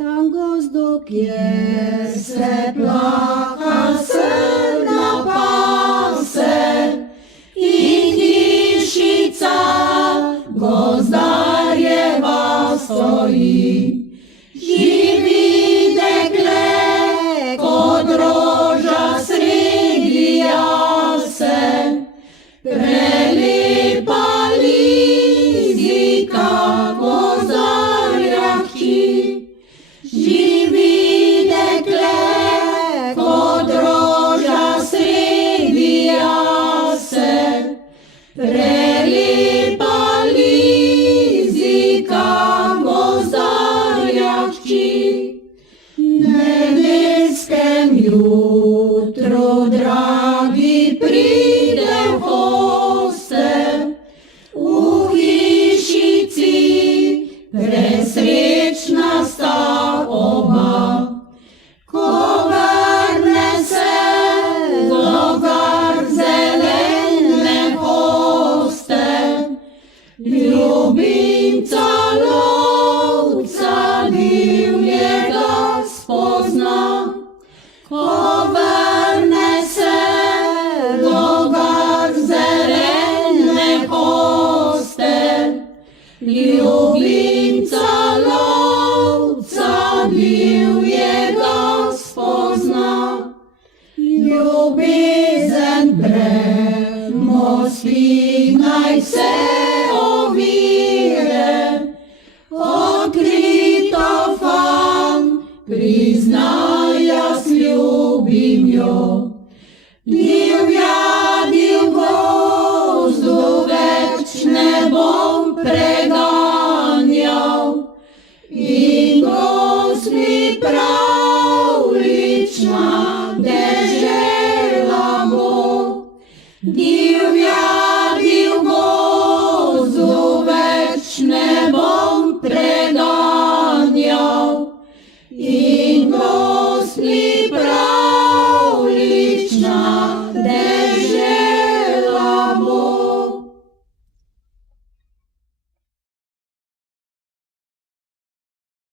Tam gozdu, kjer se plaha srna pase in hišica gozdarjeva stoji. Živi dekle, kot roža sredi jase, prelepa lizika gozdarja hči. Živi dekle, kot roža sredi jase, prelepa lizika gozdarja hči. Nebeskem jutru, dragi, pride v goste, v hišici presrečna sta oba. Ko vrne se do zelene hoste, ljubimca lovca divjega spozna. Ko vrne se do zelene hoste, ljubimca lovca divjega spozna. Ljubezen premosti naj vse ovire, odkrito fant prizna, jaz ljubim jo. Divja div gozdu več ne bom preganjal.